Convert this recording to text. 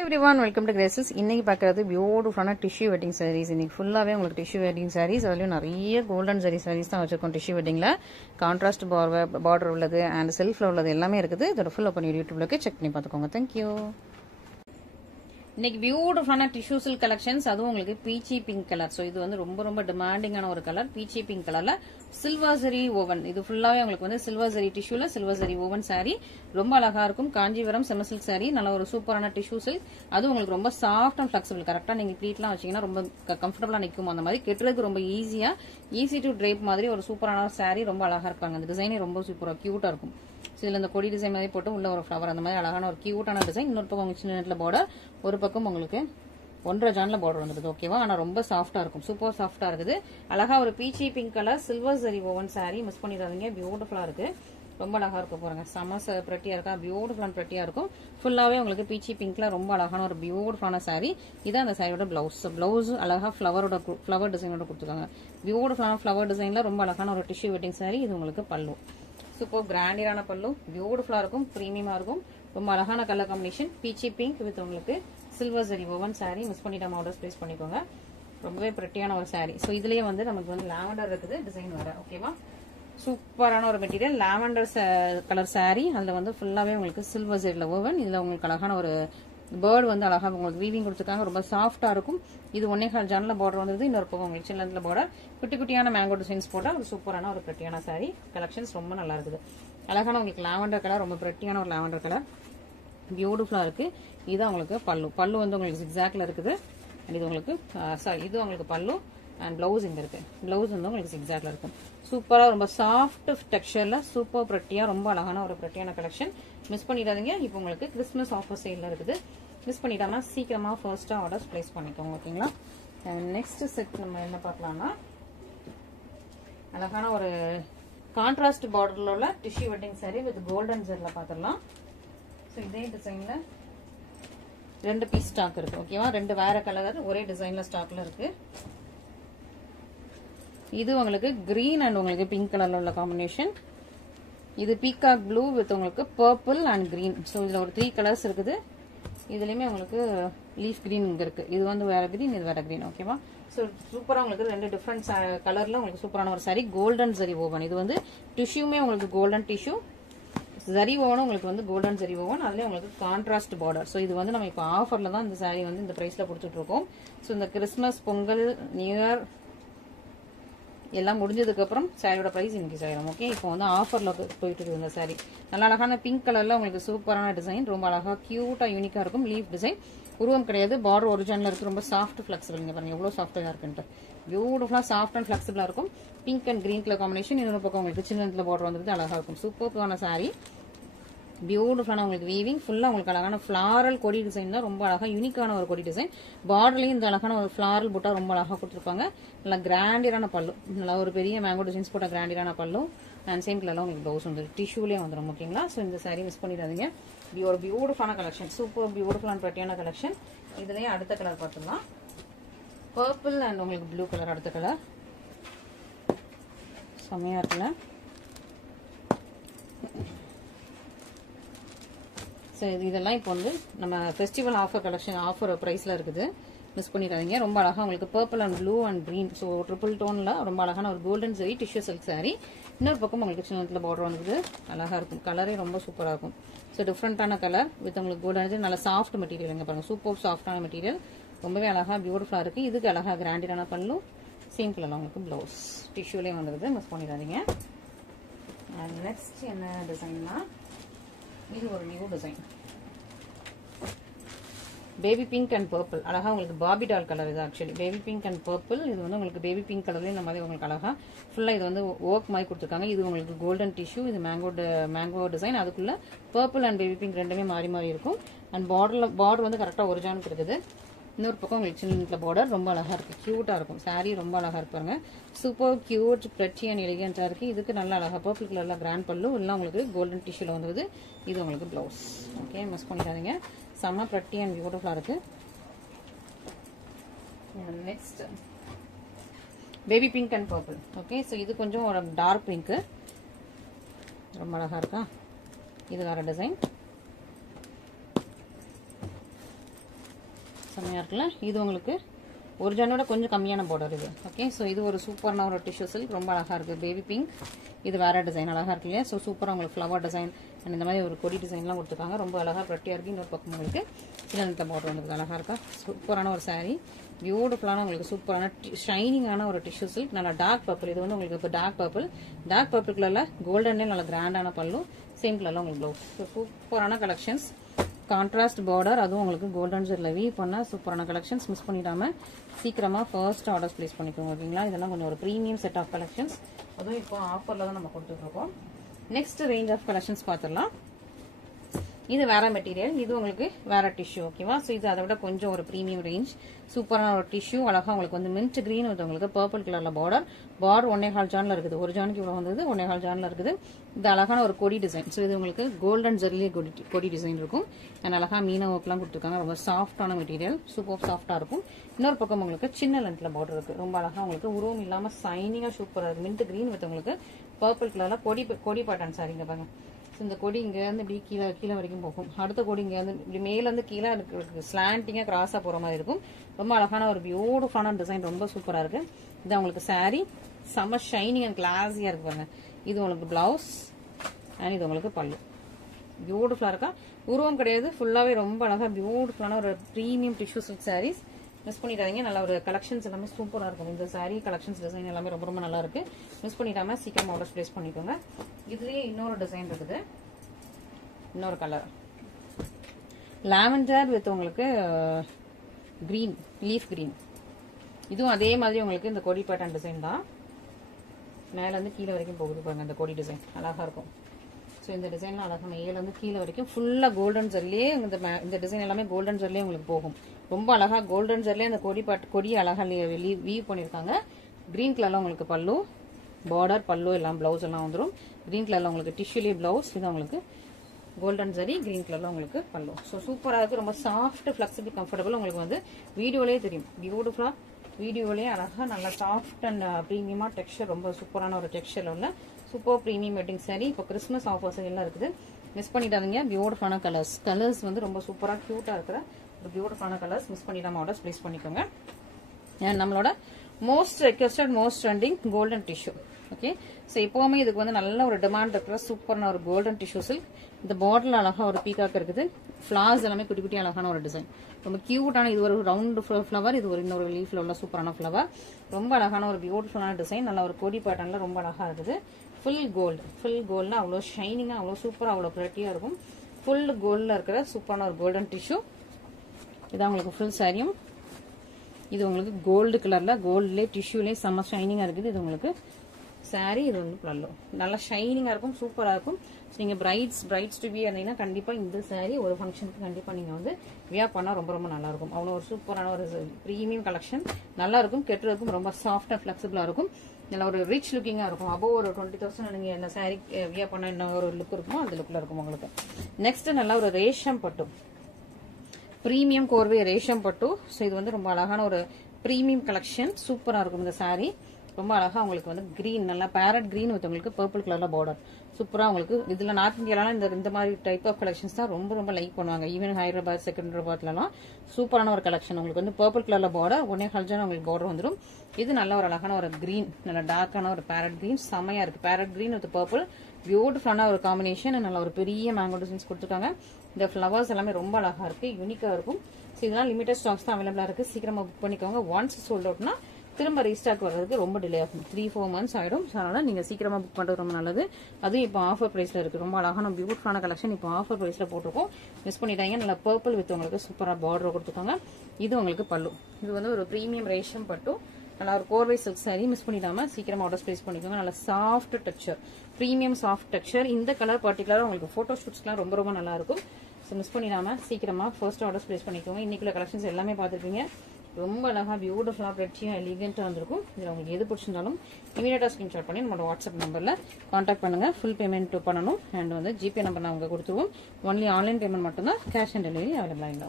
everyone, welcome to Graces. இன்னைக்கு பார்க்கிறது பியூட்டிஃபுல்லான டிஷ்யூ வெட்டிங் sarees. இன்னைக்கு ஃபுல்லாவே உங்களுக்கு டிஷ்யூ வெட்டிங் sarees. அதுலயும் நிறைய கோல்டன் ஜரி sarees தான் வச்சிருக்கோம். டிஷ்யூ வெட்டிங்ல கான்ட்ராஸ்ட் பார்டர் உள்ளது and செல்ஃப்ல உள்ளது எல்லாமே இருக்குது. இதோட ஃபுல் ஓபன் யூடியூப்ல செக் பண்ணி பார்த்துக்கோங்க. Thank you. இன்னைக்கு பியூட்டிஃபுல்லான டிஷ்யூ சில்க் கலெக்ஷன்ஸ், அதுவும் உங்களுக்கு பீச்சி பிங்க் கலர். ஸோ இது வந்து ரொம்ப ரொம்ப டிமாண்டிங்கான ஒரு கலர். பீச்சி பிங்க் கலர்ல சில்வர் ஜரி ஓவன். இது ஃபுல்லாவே உங்களுக்கு வந்து சில்வர் ஜரி டிஷ்யூல சில்வர் ஜரி ஓவன் சாரி. ரொம்ப அழகா இருக்கும். காஞ்சிபுரம் செம சில்க் சாரி. நல்ல ஒரு சூப்பரான டிஷ்யூ சில்க். அது உங்களுக்கு ரொம்ப சாஃப்ட் அண்ட் ஃபிளெக்சிபிள். கரெக்டா நீங்க ப்ளீட்லாம் வச்சீங்கன்னா ரொம்ப கம்ஃபர்டபுளா நிற்கும். அந்த மாதிரி கெட்டுறதுக்கு ரொம்ப ஈஸி டு ட்ரேப் மாதிரி ஒரு சூப்பரான சாரி. ரொம்ப அழகா இருப்பாங்க. அந்த டிசைனே ரொம்ப சூப்பரா கியூட்டா இருக்கும். இதுல இந்த கொடி டிசைன் மாதிரி போட்டு உள்ள ஒரு ஃபிளவர், அந்த மாதிரி அழகான ஒரு கியூட்டான டிசைன். இன்னொரு பக்கம் சின்ன நெட்ல பார்டர், ஒரு பக்கம் உங்களுக்கு 1.5 ஜான்ல பார்டர் வந்துருது. ஓகேவா? ஆனா ரொம்ப சாஃப்டா இருக்கும். சூப்பர் சாஃப்டா இருக்குது. அழகா ஒரு peachy pink colour silver zari woven sari. Miss பண்ணிடாதீங்க. பியூட்டிஃபுல்லா இருக்கு. ரொம்ப அழகா இருக்கும் பாருங்க. செம பிரட்டியா இருக்கா. பியூட்டிஃபுல் அண்ட் பிரட்டியா இருக்கும். ஃபுல்லாவே உங்களுக்கு பீச்சி பிங்க்ல ரொம்ப அழகான ஒரு பியூட்டிஃபுல்லான சாரி. இதான் அந்த சாரியோட பிளவுஸ். பிளவுஸ் அழகா ஃபிளவர் டிசைனோட கொடுத்துருக்காங்க. பியூட்டிஃபுல்லான ஃபிளவர் டிசைன்ல ரொம்ப அழகான ஒரு டிஷ்யூ வெட்டிங் சாரி. இது உங்களுக்கு பல்லு. சூப்பர் கிராண்டியரான பல்லு. பியூட்டிஃபுல்லா இருக்கும். பிரீமியமா இருக்கும். ரொம்ப அழகான colour combination. Peachy pink with உங்களுக்கு silver zari woven sari. Miss பண்ணிட்டாம ஆர்டர் பிளேஸ் பண்ணிக்கோங்க. ரொம்பவே பிரிட்டியான ஒரு சாரி. ஸோ இதுலயே வந்து நமக்கு வந்து லாவெண்டர் இருக்குது டிசைன் வர. ஓகேவா? சூப்பரான ஒரு மெட்டீரியல். Lavender colour sorry. அதுல வந்து ஃபுல்லாவே உங்களுக்கு சில்வர் ஜரியில ஓவன். இதுல உங்களுக்கு அழகான ஒரு பேர்டு வந்து அழகா உங்களுக்கு வீவிங் கொடுத்துருக்காங்க. ரொம்ப சாஃப்டா இருக்கும். இது 1.5 ஜான்ல பார்டர் வந்தது. இன்னொரு பக்கம் உங்களுக்கு சின்ன பார்டர், குட்டி குட்டியான மேங்கோ டிசைன்ஸ் போட்டா ஒரு சூப்பரான ஒரு பிரிட்டியான சாரி. கலெக்ஷன்ஸ் ரொம்ப நல்லா இருக்குது. அழகான உங்களுக்கு லாவெண்டர் கலர், ரொம்ப பிரிட்டியான ஒரு லாவெண்டர் கலர். பியூட்டிஃபுல்லா இருக்கு. இது உங்களுக்கு பல்லு வந்து உங்களுக்கு ஜிக்ஸாக்ல இருக்குது. இது உங்களுக்கு இது உங்களுக்கு பல்லு அண்ட் பிளவுஸ் இங்க இருக்கு. பிளவுஸ் வந்து உங்களுக்கு ஜிக்ஸாக்ல இருக்கும். சூப்பரா ரொம்ப சாஃப்ட் டெக்ஸ்சர்ல சூப்பர் பிரிட்டியா ரொம்ப அழகான ஒரு பிரிட்டியான கலெக்ஷன். மிஸ் பண்ணிடாதீங்க. இப்போ உங்களுக்கு கிறிஸ்மஸ் ஆஃபர் சேல்ல இருக்குது. மிஸ் பண்ணிட்டாம சீக்கிரமா ஃபர்ஸ்டா ஆர்டர்ஸ் பிளேஸ் பண்ணிக்கோங்க. ஓகேங்களா? நெக்ஸ்ட் செட் நம்ம என்ன பார்க்கலாம்னா, அழகான ஒரு கான்ட்ராஸ்ட் பார்டர்ல உள்ள tissue wedding sari with golden ஜெர்ல பாத்திரலாம். ஸோ இதே டிசைன்ல 2 பீஸ் ஸ்டாக் இருக்கு. ஓகேவா? 2 வேற கலர் ஒரே டிசைன்ல ஸ்டாக்ல இருக்கு. இது உங்களுக்கு கிரீன் அண்ட் உங்களுக்கு பிங்க் கலர்ல உள்ள காம்பினேஷன். இது பீகாக் ப்ளூ வித் உங்களுக்கு பர்பிள் அண்ட் கிரீன். ஸோ இதுல ஒரு 3 கலர்ஸ் இருக்குது. இதுலயுமே உங்களுக்கு லீஃப் கிரீன் இங்க இருக்கு. இது வந்து வேற கிரீன், இது வேற கிரீன். ஓகேவா? ஸோ சூப்பரா உங்களுக்கு 2 டிஃப்ரெண்ட் கலர்ல உங்களுக்கு சூப்பரான ஒரு சாரி. Golden zari woven. இது வந்து டிஷ்யூமே உங்களுக்கு கோல்டன் டிஷ்யூ. ஜரி ஓவனும் உங்களுக்கு வந்து கோல்டன் ஜரி ஓவன். அதுல உங்களுக்கு கான்ட்ராஸ்ட் பார்டர். ஸோ இது வந்து நம்ம இப்போ ஆஃபர்ல தான் இந்த சாரி வந்து இந்த பிரைஸ்ல கொடுத்துட்டு இருக்கோம். ஸோ இந்த கிறிஸ்மஸ், பொங்கல், நியூ இயர் எல்லாம் முடிஞ்சதுக்கு அப்புறம் சாரியோட பிரைஸ் இன்க்ரீஸ் ஆயிடும். ஓகே? இப்போ வந்து ஆஃபர்ல போயிட்டு இருக்கு இந்த சாரி. நல்ல அழகான பிங்க் கலர்ல உங்களுக்கு சூப்பரான டிசைன். ரொம்ப அழகா கியூட்டா யூனிக்கா இருக்கும். Leaf design. உருவம் கிடையாது. பார்டர் ஒரிஜினல் இருக்கு. ரொம்ப சாஃப்ட் பிளெக்சிபிள். இங்க பாருங்க எவ்வளவு சாஃப்டா இருக்குன்ட்டு. பியூட்டிஃபுல்லா சாஃப்ட் அண்ட் பிளெக்சிபிளா இருக்கும். Pink and green colour combination. இன்னொரு பக்கம் உங்களுக்கு சின்ன பார்டர் வந்துட்டு அழகா இருக்கும். சூப்பரான சாரி. பியூட்டிஃபுல்லான உங்களுக்கு வீவிங். ஃபுல்லா உங்களுக்கு அழகான ஃபிளாரல் கொடி டிசைன் தான். ரொம்ப அழகா யூனிக்கான ஒரு கொடி டிசைன். பார்டர்லயும் இந்த அழகான ஒரு ஃபிளாரல் புட்டா ரொம்ப அழகா கொடுத்துருப்பாங்க. நல்லா கிராண்டியரான பல்லு. நல்லா ஒரு பெரிய மேங்கோ டிசைன்ஸ் போட்ட கிராண்டியரான பல்லு. அண்ட் சேம் கலர்ல உங்களுக்கு பிளவுஸ் வந்து டிஷ்யூலயே வந்துடும். ஓகேங்களா? ஸோ இந்த சாரி மிஸ் பண்ணிடாதீங்க. ஒரு பியூட்டிஃபுல்லான கலெக்ஷன். சூப்பர் பியூட்டிஃபுல் அண்ட் பிரிட்டியான கலெக்ஷன். இதுலயே அடுத்த கலர் பார்த்துக்கலாம். பர்பிள் அண்ட் உங்களுக்கு ப்ளூ கலர் அடுத்த கலர். செம்மையா இருக்குல்ல? ஸோ இதெல்லாம் இப்போ வந்து நம்ம ஃபெஸ்டிவல் ஆஃபர் கலெக்ஷன் ஆஃபர் ப்ரைஸ்ல இருக்குது. மிஸ் பண்ணிடாதீங்க. ரொம்ப அழகா உங்களுக்கு purple and blue and green. So triple டோன்ல ரொம்ப அழகான ஒரு golden zari tissue silk sari. இன்னொரு பக்கம் உங்களுக்கு சின்ன பார்டர் வந்துருது. அழகா இருக்கும். கலரே ரொம்ப சூப்பரா இருக்கும். ஸோ டிஃப்ரெண்டான கலர் வித் உங்களுக்கு கோல்டன். நல்ல சாஃப்ட் மெட்டீரியல். இங்க பாருங்க சூப்பர் சாஃப்டான மெட்டீரியல். ரொம்பவே அழகா பியூட்டிஃபுல்லா இருக்கு. இதுக்கு அழகா கிராண்டியரான பல்லு. சேம் கலர்ல உங்களுக்கு பிளவுஸ் டிஷ்யூலயே வந்துருது. மிஸ் பண்ணிடாதீங்க. நெக்ஸ்ட் என்ன டிசைன்னா, இது ஒரு new design. Baby pink and purple. அழகா உங்களுக்கு பாபி டால் கலர். இது actually baby pink and purple. இது வந்து உங்களுக்கு பேபி பிங்க் கலர்ல இந்த மாதிரி உங்களுக்கு அழகா ஃபுல்லா இது வந்து ஒர்க் மாதிரி கொடுத்துருக்காங்க. இது உங்களுக்கு கோல்டன் டிஷ்யூ. இது மேங்கோ டிசைன். அதுக்குள்ள பர்பிள் அண்ட் பேபி பிங்க் ரெண்டுமே மாறி மாறி இருக்கும். அண்ட் பார்டர் வந்து கரெக்டா ஒரு ஜானுக்கு இருக்குது. இன்னொரு பக்கம் உங்களுக்கு சின்ன பார்டர். ரொம்ப அழகா இருக்கு. கியூட்டா இருக்கும். சாரி ரொம்ப அழகா இருப்பாங்க. சூப்பர் கியூட் பிரிட்டி அண்ட் எலிகண்டா இருக்கு. இதுக்கு நல்ல அழகா பர்பிள் கலர்ல கிராண்ட் பல்லு. எல்லாம் உங்களுக்கு கோல்டன் டிஷ்யூல வந்துருது. இது உங்களுக்கு பிளவுஸ். ஓகே? மிஸ் பண்ணிடாதீங்க. செம்ம பிரிட்டி அண்ட் பியூட்டிஃபுல்லா இருக்கு. Next baby pink and purple. Okay? So இது கொஞ்சம் ஒரு டார்க் பிங்க். ரொம்ப அழகா இருக்கா? இது வேற டிசைன். செம்மையாக இருக்குல்ல. இது உங்களுக்கு ஒரு ஜானோட கொஞ்சம் கம்மியான பார்டர் இது. ஓகே, ஸோ இது ஒரு சூப்பரான ஒரு டிஷ்யூ சில்க், ரொம்ப அழகாக இருக்குது. பேபி பிங்க், இது வேறு டிசைன் அழகாக இருக்கு இல்லையா. ஸோ சூப்பராக உங்களுக்கு ஃப்ளவர் டிசைன் அண்ட் இந்த மாதிரி ஒரு கொடி டிசைன்லாம் கொடுத்துருக்காங்க. ரொம்ப அழகாக ப்ரெட்டியாக இருக்குது. இன்னொரு பக்கம் உங்களுக்கு சின்ன பார்டர் வந்துருக்கு. அழகாக இருக்கா, சூப்பரான ஒரு சாரீ, பியூட்டிஃபுல்லான உங்களுக்கு சூப்பரான ஷைனிங்கான ஒரு டிஷ்யூ சில்க். நல்லா டார்க் பர்பிள், இது வந்து உங்களுக்கு இப்போ டார்க் பர்பிள் கலரில் கோல்டன்லேயே நல்லா கிராண்டான பல்லு, சேம் கலரில் உங்களுக்கு ப்ளவுஸ். ஸோ சூப்பரான கலெக்ஷன்ஸ், கான்ட்ராஸ்ட் பார்டர், அதுவும் உங்களுக்கு கோல்டன் ஜெரில் வீவ் பண்ண சூப்பரான கலெக்ஷன்ஸ். மிஸ் பண்ணிடாம சீக்கிரமா ஃபர்ஸ்ட் ஆர்டர்ஸ் பிளேஸ் பண்ணிக்கோங்க. ஓகேங்களா, இதெல்லாம் கொஞ்சம் ஒரு ப்ரீமியம் செட் ஆஃப் கலெக்ஷன்ஸ், அதுவும் இப்போ ஆஃபர்ல தான் நம்ம கொடுத்துட்டு இருக்கோம். நெக்ஸ்ட் ரேஞ்ச் ஆஃப் கலெக்ஷன்ஸ் பார்த்துடலாம். இது வேற மெட்டீரியல், இது உங்களுக்கு வேற டிஷ்யூ. ஓகேவா, ஸோ இது அதை விட கொஞ்சம் ஒரு ப்ரீமியம் ரேஞ்ச், சூப்பரான ஒரு டிஷ்யூ. அழகா உங்களுக்கு வந்து மின்ட் கிரீன் வந்து உங்களுக்கு பர்பிள் கலர்ல பார்டர் 1.25 ஜான்ல இருக்குது. ஒரு ஜானுக்கு இவ்வளவு வந்தது, 1.25 ஜான்ல இருக்குது. இது அழகான ஒரு கொடி டிசைன். ஸோ இது உங்களுக்கு கோல்டன் ஜெரிலே கொடி டிசைன் இருக்கும். அண்ட் அழகா மீனா ஒர்க்லாம் கொடுத்துருக்காங்க. ரொம்ப சாஃப்டான மெட்டீரியல், சூப்பர் சாஃப்டா இருக்கும். இன்னொரு பக்கம் உங்களுக்கு சின்ன லென்த்ல பார்டர் இருக்கு. ரொம்ப அழகா உங்களுக்கு உருவம் இல்லாம சைனிங்கா சூப்பரா இருக்கு. மின்ட் கிரீன் வித் உங்களுக்கு பர்பிள் கலர்ல கொடி பேட்டர்ன் சாரிங்க பாருங்க. இந்த கொடி இங்க இருந்து இப்படி கீழே வரைக்கும் போகும். அடுத்த கொடி இங்க வந்து இப்படி மேல இருந்து கீழே ஸ்லாண்டிங்கா கிராஸா போற மாதிரி இருக்கும். ரொம்ப அழகான ஒரு பியூட்டிஃபுல்லான டிசைன், ரொம்ப சூப்பரா இருக்கு. இது உங்களுக்கு சாரி, செம்ம ஷைனிங் அண்ட் கிளாஸியா இருக்கு பாருங்க. இது உங்களுக்கு பிளவுஸ் அண்ட் இது உங்களுக்கு பல்லு. பியூட்டிஃபுல்லா இருக்கா, உருவம் கிடையாது, ஃபுல்லாவே ரொம்ப அழகா பியூட்டிஃபுல்லான ஒரு premium tissue silk saris. Miss பண்ணிடாதீங்க, நல்லா ஒரு கலெக்ஷன்ஸ் எல்லாமே சூப்பரா இருக்கும். இந்த சாரீ கலெக்ஷன்ஸ் டிசைன் எல்லாமே ரொம்ப ரொம்ப நல்லா இருக்கு. மிஸ் பண்ணிடாம சீக்கிரம் ஆர்டர் பிளேஸ் பண்ணிக்கோங்க. இதுலயே இன்னொரு டிசைன் இருக்குது, இன்னொரு கலர் லாவெண்டர் வித் உங்களுக்கு கிரீன், லீஃப் கிரீன். இதுவும் அதே மாதிரி உங்களுக்கு இந்த கொடி பேட்டர்ன் டிசைன் தான், மேல இருந்து கீழே வரைக்கும் போகுது பாருங்க. இந்த கொடி டிசைன் அழகா இருக்கும். ஸோ இந்த டிசைன்லாம் அழகா மேல இருந்து கீழே வரைக்கும் ஃபுல்லா கோல்டன் ஜெர்லேயே இந்த டிசைன் எல்லாமே கோல்டன் ஜெர்லேயே உங்களுக்கு போகும். ரொம்ப அழகா கோல்டன் ஜெர்லேயே அந்த கொடி அழகா வீவ் பண்ணிருக்காங்க. கிரீன் கலர்ல உங்களுக்கு பல்லு, பார்டர், பல்லு எல்லாம், பிளவுஸ் எல்லாம் வந்துடும். கிரீன் கலர்ல உங்களுக்கு டிஷ்யூலி பிளவுஸ், இது உங்களுக்கு கோல்டன் ஜரி, கிரீன் கலர்ல உங்களுக்கு பல்லு. ஸோ சூப்பரா இருக்கு, ரொம்ப சாஃப்ட், ஃபிளெக்சிபிள், கம்ஃபர்டபுள். உங்களுக்கு வந்து வீடியோலயே தெரியும், பியூட்டிஃபுல்லா வீடியோலயே அழகா நல்லா சாஃப்ட் அண்ட் ப்ரீமியமா டெக்ஸ்சர், ரொம்ப சூப்பரான ஒரு டெக்ஸ்சர்ல உள்ள சூப்பர் ப்ரீமியம் வெட்டிங் சாரி. இப்போ கிறிஸ்மஸ் ஆஃபர்ஸ் எல்லாம் இருக்குது, மிஸ் பண்ணிடாதீங்க. பியூட்டிஃபுல்லான கலர்ஸ் வந்து ரொம்ப சூப்பரா கியூட்டா இருக்கிற ஒரு பியூட்டிஃபுல்லான கலர்ஸ். மிஸ் பண்ணிடாம ஆர்டர்ஸ் பிளேஸ் பண்ணிக்கோங்க. நம்மளோட most requested, most trending golden tissue. Okay, so எப்பவுமே இதுக்கு வந்து நல்ல ஒரு டிமாண்ட் இருக்கிற சூப்பரான ஒரு கோல்டன் டிஷ்யூ சில்க். இந்த பாட்டில் அழகா ஒரு பீகாக் இருக்குது, ஃபிளார்ஸ் எல்லாமே குட்டி குட்டி அழகான ஒரு டிசைன், ரொம்ப கியூட்டான. இது ஒரு ரவுண்ட் ஃபிளவர், இது ஒரு இன்னொரு லீஃப்ல உள்ள சூப்பரான ஃபிளவர். ரொம்ப அழகான ஒரு பியூட்டிஃபுல்லான டிசைன், நல்ல ஒரு கொடி பேட்டர்ன்ல ரொம்ப அழகா இருக்குது. ஃபுல் கோல்ட்னா அவ்வளோ ஷைனிங்கா, அவ்வளோ சூப்பரா, அவ்வளோ பிரெட்டியா இருக்கும். ஃபுல் கோல்ட்ல இருக்கிற சூப்பரான ஒரு கோல்டன் டிஷ்யூ. இதான் உங்களுக்கு ஃபுல் சாரியும். இது உங்களுக்கு கோல்டு கலர்ல, கோல்ட்லேயே டிஷ்யூலேயே செம்ம ஷைனிங்கா இருக்குது. இது உங்களுக்கு சாரி, இது வந்து பல்லு, நல்லா ஷைனிங்கா இருக்கும், சூப்பரா இருக்கும். நீங்க பிரைட்ஸ் டு பி இருந்தீங்கன்னா கண்டிப்பா இந்த சாரி ஒரு ஃபங்க்ஷனுக்கு கண்டிப்பா நீங்க வந்து வியர் பண்ணா ரொம்ப ரொம்ப நல்லா இருக்கும். அவ்வளோ ஒரு சூப்பரான ஒரு ப்ரீமியம் கலெக்ஷன், நல்லா இருக்கும், கெட்டுறதுக்கும் ரொம்ப சாஃப்ட் அண்ட் ஃபிளெக்சிபிளா இருக்கும். நல்ல ஒரு ரிச் லுக்கிங்கா இருக்கும். அபோவ் ஒரு 20,000 நீங்க இந்த சாரி வியர் பண்ண என்ன ஒரு லுக் இருக்குமோ அந்த லுக்ல இருக்கும் உங்களுக்கு. நெக்ஸ்ட் நல்லா ஒரு ரேஷம் பட்டு, பிரீமியம் கோர்வே ரேஷம் பட்டு. ஸோ இது வந்து ரொம்ப அழகான ஒரு பிரீமியம் கலெக்ஷன், சூப்பரா இருக்கும் இந்த சாரி. ரொம்ப அழகா உங்களுக்கு வந்து கிரீன், நல்லா பேரட் கிரீன் வித் உங்களுக்கு பர்பிள் கலர்ல பார்டர், சூப்பரா உங்களுக்கு. இதுல நார்த் இந்தியாலாம் இந்த மாதிரி டைப் ஆஃப் கலெக்ஷன்ஸ் தான் ரொம்ப ரொம்ப லைக் பண்ணுவாங்க. ஈவன் ஹைதராபாத், செகண்டராபாத்லாம் சூப்பரான ஒரு கலெக்ஷன். உங்களுக்கு வந்து பர்பிள் கலர்ல பார்டர், 1.25 ஜான் உங்களுக்கு பார்டர் வந்துடும். இது நல்ல ஒரு அழகான ஒரு கிரீன், நல்ல டார்க்கான ஒரு பேரட் கிரீன், செமையா இருக்கு. பேரட் கிரீன் வித் பர்பிள், பியூட்டிஃபுல்லான ஒரு காம்பினேஷன். நல்ல ஒரு பெரிய மேங்கோ டிசைன்ஸ் கொடுத்துருக்காங்க. இந்த ஃபிளவர்ஸ் எல்லாமே ரொம்ப அழகா இருக்கு, யூனிக்கா இருக்கும். ஸோ இதெல்லாம் லிமிடெட் ஸ்டாக்ஸ் தான் அவைலபிளா இருக்கு, சீக்கிரமா புக் பண்ணிக்கோங்க. ஒன்ஸ் சோல்ட் அவுட்னா திரும்ப ரீஸ்டாக் வர்றதுக்கு ரொம்ப டிலே ஆகும், 3-4 months ஆயிடும். அதனால நீங்க சீக்கிரமா புக் பண்றது ரொம்ப நல்லது. அதுவும் இப்போ ஆஃபர் பிரைஸ்ல இருக்கு. ரொம்ப அழகான பியூட்டிஃபுல்லான கலெக்ஷன் இப்போ ஆஃபர் பிரைஸ்ல போட்டிருக்கோம், மிஸ் பண்ணிட்டாங்க. நல்ல பர்பிள் வித் உங்களுக்கு சூப்பரா பார்டர் கொடுத்துருக்காங்க. இது உங்களுக்கு பல்லு, இது வந்து ஒரு பிரீமியம் ரேஷம் பட்டு, நல்லா ஒரு கோர்வை சில்க் சாரி. மிஸ் பண்ணிடாம சீக்கிரமா ஆர்டர் பிளேஸ் பண்ணிக்கோங்க. நல்ல soft texture, premium soft texture. இந்த கலர் பர்டிகுலரா உங்களுக்கு போட்டோ ஷூட்ஸ்லாம் ரொம்ப ரொம்ப நல்லா இருக்கும். ஸோ மிஸ் பண்ணிடாம சீக்கிரமா ஃபர்ஸ்ட் ஆர்டர் பிளேஸ் பண்ணிக்கோங்க. இன்னைக்குள்ள கலெக்ஷன்ஸ் எல்லாமே பார்த்துருப்பீங்க, ரொம்ப அழகா பியூட்டிஃபுல்லா பிரெட்டியா எலிகென்ட்டா வந்திருக்கும். இதுல உங்களுக்கு எது பிடிச்சிருந்தாலும் இமீடியட்டா ஸ்கிரீன்ஷாட் பண்ணி நம்மளோட வாட்ஸ்அப் நம்பர்ல கான்டாக்ட் பண்ணுங்க. ஃபுல் பேமெண்ட் பண்ணணும். அண்ட் வந்து ஜிபே நம்பர் நான் உங்களுக்கு கொடுத்துருவோம். ஒன்லி ஆன்லைன் பேமெண்ட் மட்டும் தான், கேஷ் ஆன் டெலிவரி அவைலபிளா இருந்தாலும்.